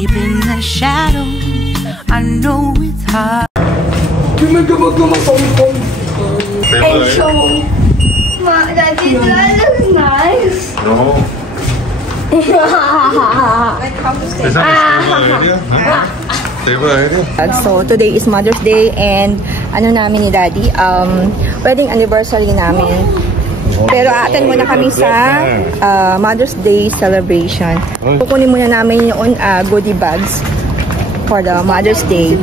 deep in the shadows. I know it's hard. And so, Daddy, that looks nice. No. Is that a stable idea? So today is Mother's Day and ano namin ni Daddy, wedding anniversary namin. Pero attend muna kami sa Mother's Day celebration. Kukunin muna namin yung goodie bags for the Mother's Day.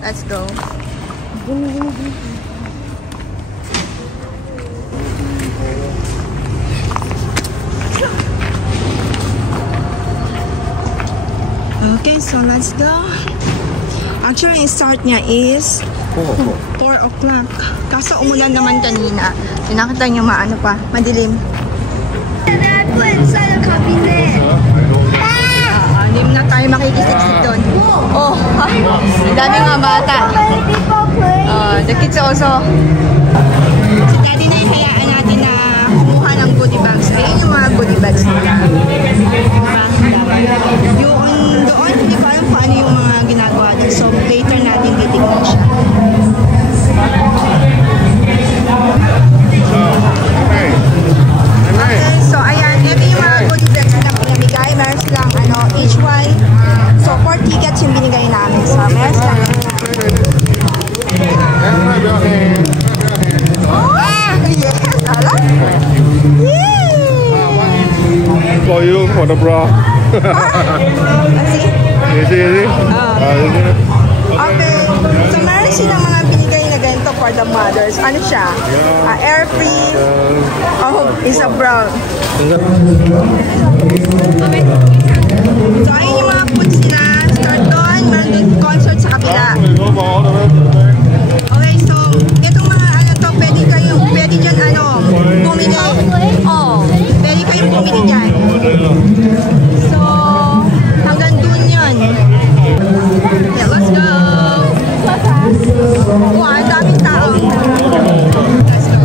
Let's go. Okay, so let's go. Actually, yung start niya is 4 o'clock. Kaso umulan naman kanina. Pinakita niyo maano pa, madilim. Dad, put inside the cabinet. Hindi na tayo makikisip-sip doon. Oh, ang dami mga bata. The kids also. Si Daddy na ihayaan natin na kumuha ng goodie bags. Ayun yung mga goodie bags nila. Yung doon, hindi ko alam kung ano yung mga ginagawa doon. So, later natin titignan siya. Okay, so ayan. Ito yung mga goodie bags na pinamigay. Meron silang each one. So, 4 tickets yung binigay namin. So, meron silang yes! Ala? For you, for the bra. See? Okay. So, meron silang mga binigay na ganito for the mothers. Ano siya? Air free. Oh, is a bra. So, ayun yung mga foods nila. Start doon. Meron din concert sa kabila. Okay, so, itong mga pwede dyan bumili. Oh, pwede kayong bumili dyan. So, hanggang dun yun. Yeah, let's go! Wow, ang daming tao. Let's go.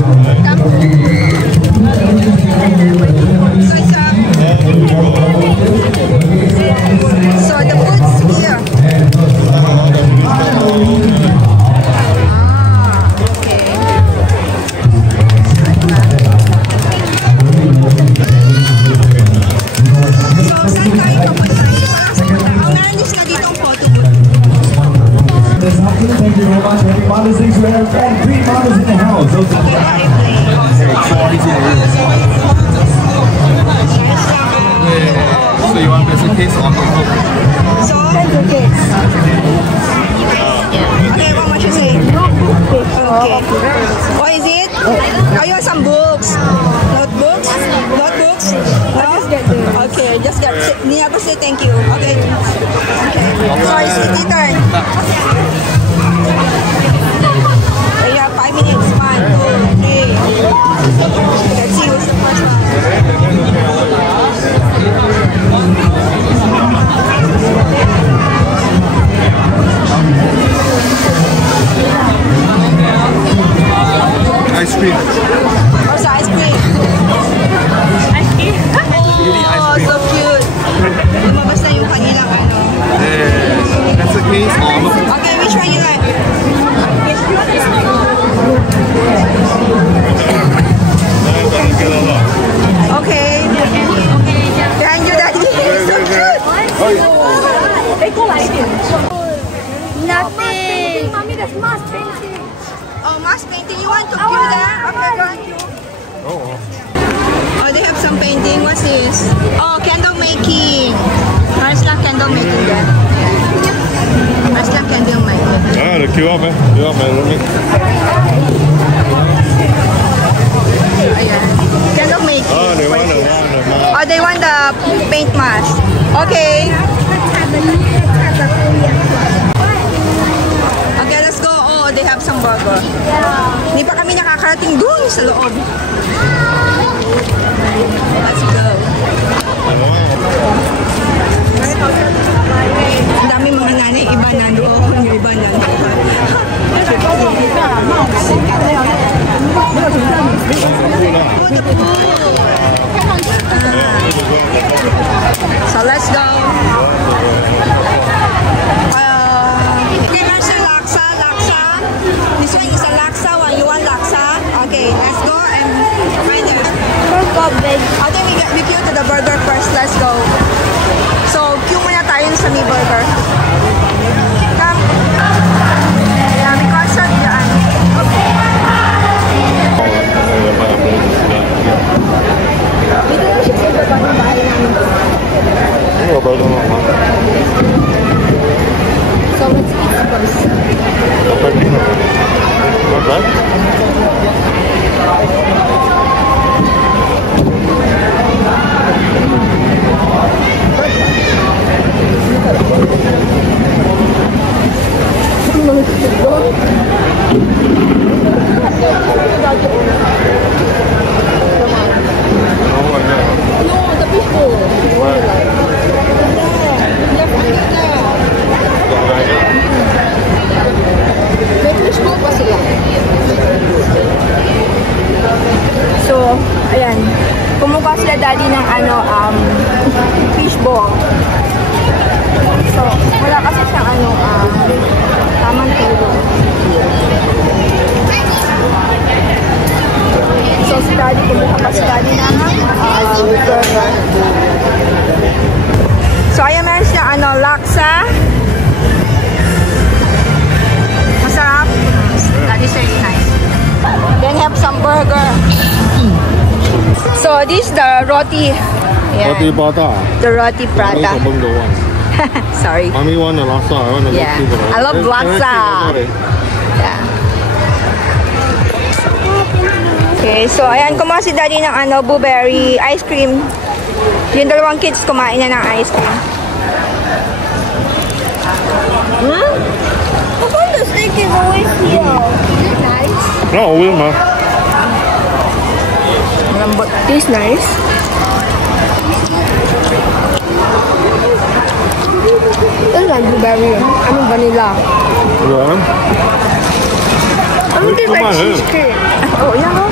So, the food's here. Thank you very much. Happy Mother's Day to everyone. 3 mothers in the house. Those are So you want basic case on the hook? So, okay. Okay, what much is it? Okay. What is it? Are you some books? Notebooks? Notebooks? No? Okay, just get. Never say thank you. Okay. Okay. Sorry, sweetie turn. So you have 5 minutes. 1, 2, 3. Let's see who's the first one. Ice cream. What's the ice cream? Ice cream? Oh, so cute. Lumabas na yung kanilang That's a case on. Okay, which one you like? Okay. Thank you, Daddy. So cute. Nothing. Mommy, that's mask painting. Oh, mask painting. You want to do that? Okay, go on. Oh, they have some painting. What's this? Oh, candle making. There's like candle making there. There's like candle making. Ah, the queue up, man. Queue up, man. Ayan. Candle making. Oh, they want the Oh, they want the paint mask. Okay. Okay, let's go. Oh, they have some burger. Hindi pa kami nakakarating dun sa loob. Let's go. Ang dami mga nanay, iba nandoon, yung iba nandoon. So let's go. let's go. So, queue muna tayo sa Mi Burger. Come. Yeah, may concert dyan. Dito na siya sa baba ng bahay namin. So, let's eat first. So, ayan. Kumuha sila daddy ng fishball. So, wala kasi siyang tamang tulo. So, si daddy, kumuha pa si daddy ng burger. So, ayan meron siya laksa. Masarap. That is very nice. Then have some burger. So this is the roti. Yeah. Roti prata. The roti prata. Sorry. Mommy want the laksa. I want the I love laksa. Yeah. Okay, so ayan, kumuha si daddy ng blueberry ice cream. Yung dalawang kids kumain na ng ice cream. I thought the steak is always here. Is it nice? No, always ma. Malambot. Tastes nice. Ito lang, blueberry. Anong vanilla? Yeah. I don't think like cheesecake. Oh, yeah.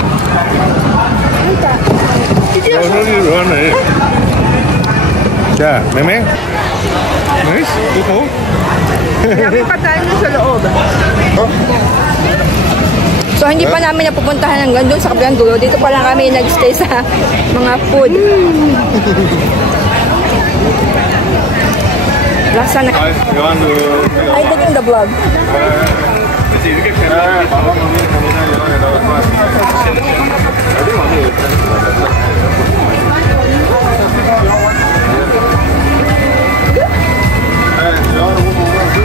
Did you Yeah, meme. Nice. Ito. Kami pa tayo sa loob. So, hindi pa namin napupuntahan hanggang doon sa kabilang dulo. Dito pa lang kami nag-stay sa mga food. Lasa na. I'm taking the vlog.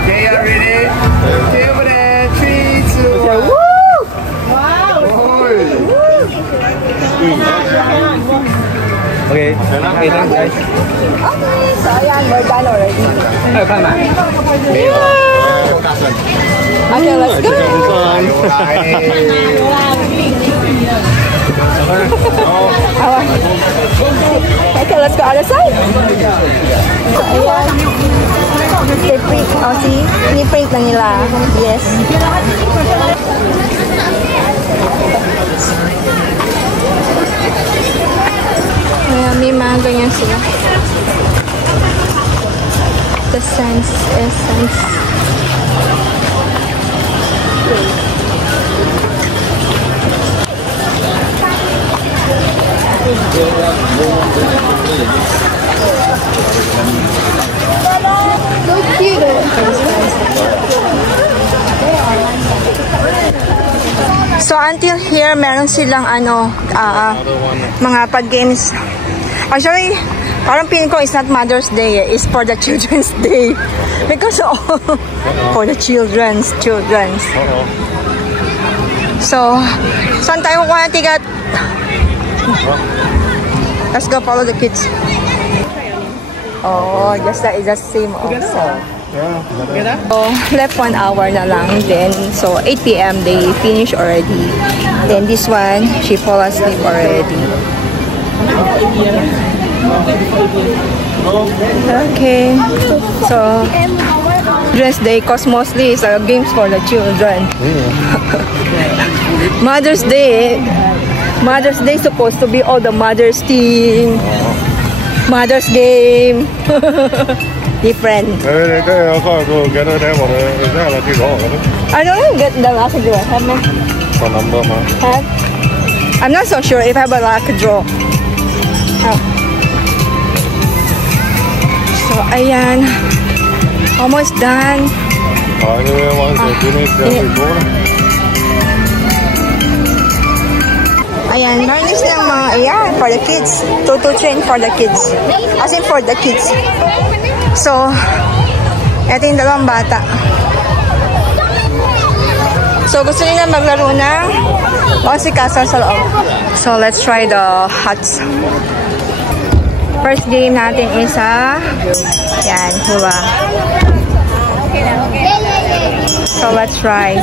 Okay, are ready? Okay, over there. 3, 2, 1. Woo! Okay. Okay, thanks guys. Okay, so ayan, we're done already. Okay, let's go! Okay, let's go other side. So, ayan. Print, oh see? Pini-print na nila. Yes. Ayan, may mga ganyan sila. The essence. So cute. So until here, meron silang mga pag-games. Actually, parang feeling ko it's not Mother's Day, it's for the Children's Day. Because for the children's. So, saan tayo kukuha ng ticket? Let's go follow the kids. Oh, yes, that is the same also. So, left 1 hour na lang. Then, so 8 p.m. they finish already. Then this one, she fall asleep already. Okay. So, Children's Day, cause mostly it's games for the children. Mother's Day supposed to be all the mothers thing. Mother's game. Different. I don't get the lucky draw. Have me? Have? I'm not so sure if I have a lucky draw. Oh. ayan. Almost done. Ayan, meron din silang mga, ayan, for the kids. Tutu train for the kids. As in for the kids. So, ito yung dalawang bata. So, gusto nila maglaro ng Osikaso sa loob. So, let's try the huts. First game natin is yan, hula. So, let's try.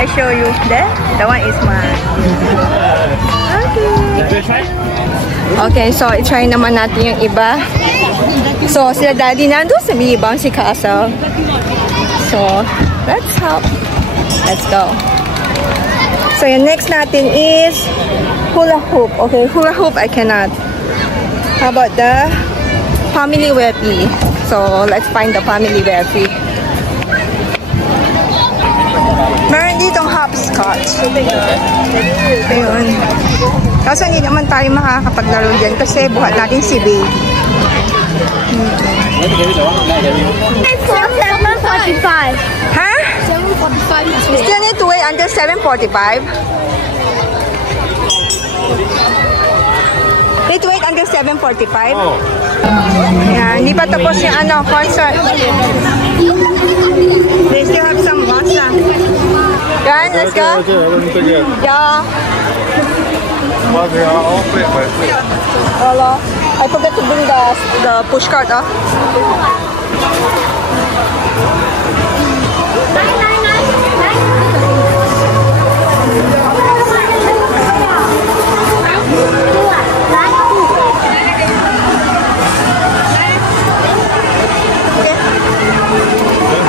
I show you there. The one is mine. Okay. Okay, so i-try naman natin yung iba. So sila daddy nandun sa may ibang si Castle. So let's help. Let's go. So yung next natin is hula hoop. Okay, hula hoop I cannot. How about the family wepi? So let's find the family wepi. Meron ditong hopscotch. Ayun. Kaso hindi naman tayo makakapaglaro dyan kasi buhat natin si baby. 7:45. Ha? 7:45. You still need to wait until 7:45? Need to wait until 7:45? Oh. Yeah, hindi pa tapos yung concert. They still have some masa. Guys, let's go. Yeah. Hello. I forgot to bring the push cart.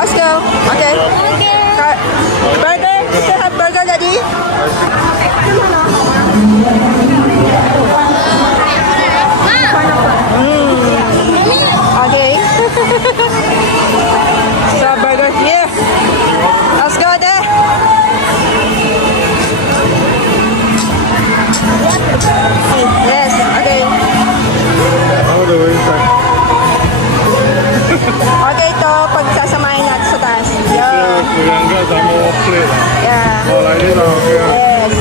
Let's go. Okay. Burger. You still have burger, Daddy? Okay. So burger here. Let's go there. Yes. Okay. Okay, to pagsasamahin natin sa taas. Yeah. Yeah. Yes.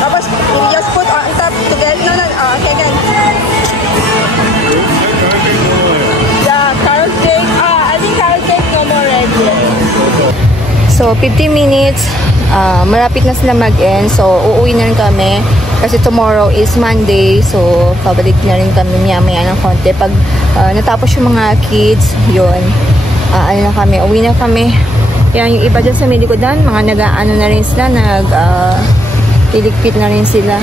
Tapos, you just put on top together. No. Okay, again. Yeah, carrot cake. I think carrot cake no more ready. So, 15 minutes. Malapit na sila mag-end. So, uuwi na rin kami. Kasi tomorrow is Monday. So, pabalik na rin kami maya-maya ng konti. Pag natapos yung mga kids, yun. Ano na kami, uwi na kami. Yan, yung iba dyan sa may likodan, mga nag-ano na rin sila, nag-tiligpit na rin sila.